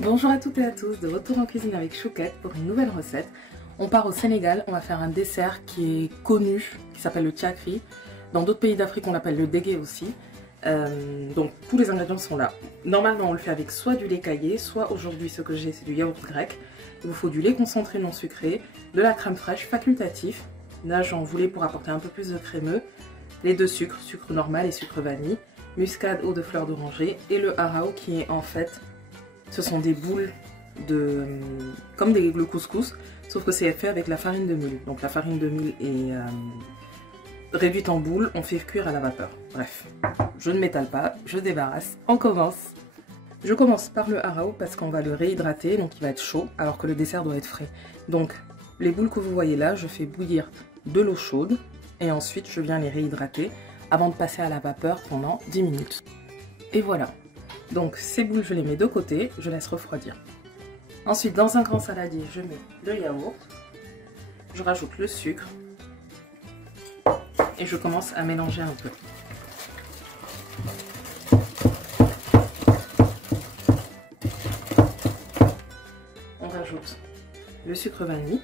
Bonjour à toutes et à tous, de retour en cuisine avec Chouquette pour une nouvelle recette. On part au Sénégal, on va faire un dessert qui est connu, qui s'appelle le tiakri. Dans d'autres pays d'Afrique, on l'appelle le dégué aussi. Donc tous les ingrédients sont là. Normalement, on le fait avec soit du lait caillé, soit aujourd'hui ce que j'ai, c'est du yaourt grec. Il vous faut du lait concentré non sucré, de la crème fraîche facultatif. Là, j'en voulais pour apporter un peu plus de crémeux. Les deux sucres, sucre normal et sucre vanille. Muscade, eau de fleur d'oranger et le harao qui est en fait... Ce sont des boules comme le couscous, sauf que c'est fait avec la farine de mil. Donc la farine de mil est réduite en boules, on fait cuire à la vapeur. Bref, je ne m'étale pas, je débarrasse, on commence. Je commence par le harao parce qu'on va le réhydrater, donc il va être chaud, alors que le dessert doit être frais. Donc les boules que vous voyez là, je fais bouillir de l'eau chaude et ensuite je viens les réhydrater avant de passer à la vapeur pendant 10 minutes. Et voilà. Donc ces boules, je les mets de côté, je laisse refroidir. Ensuite, dans un grand saladier, je mets le yaourt, je rajoute le sucre et je commence à mélanger un peu. On rajoute le sucre vanille.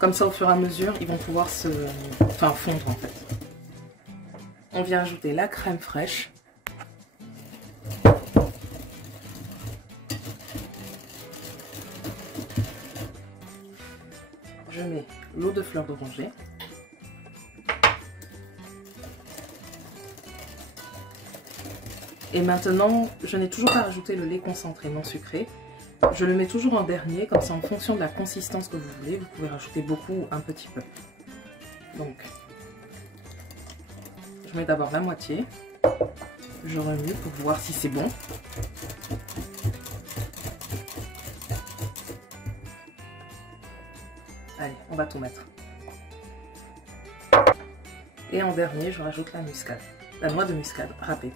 Comme ça, au fur et à mesure, ils vont pouvoir fondre en fait. On vient ajouter la crème fraîche. Je mets l'eau de fleur d'oranger. Et maintenant, je n'ai toujours pas rajouté le lait concentré non sucré. Je le mets toujours en dernier, comme ça en fonction de la consistance que vous voulez, vous pouvez rajouter beaucoup ou un petit peu. Donc, je mets d'abord la moitié. Je remue pour voir si c'est bon. Allez, on va tout mettre. Et en dernier, je rajoute la muscade. La noix de muscade râpée.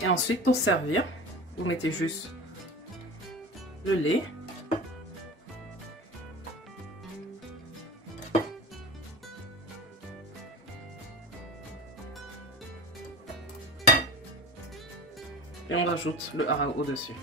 Et ensuite, pour servir, vous mettez juste le lait. Et on rajoute le harao au-dessus.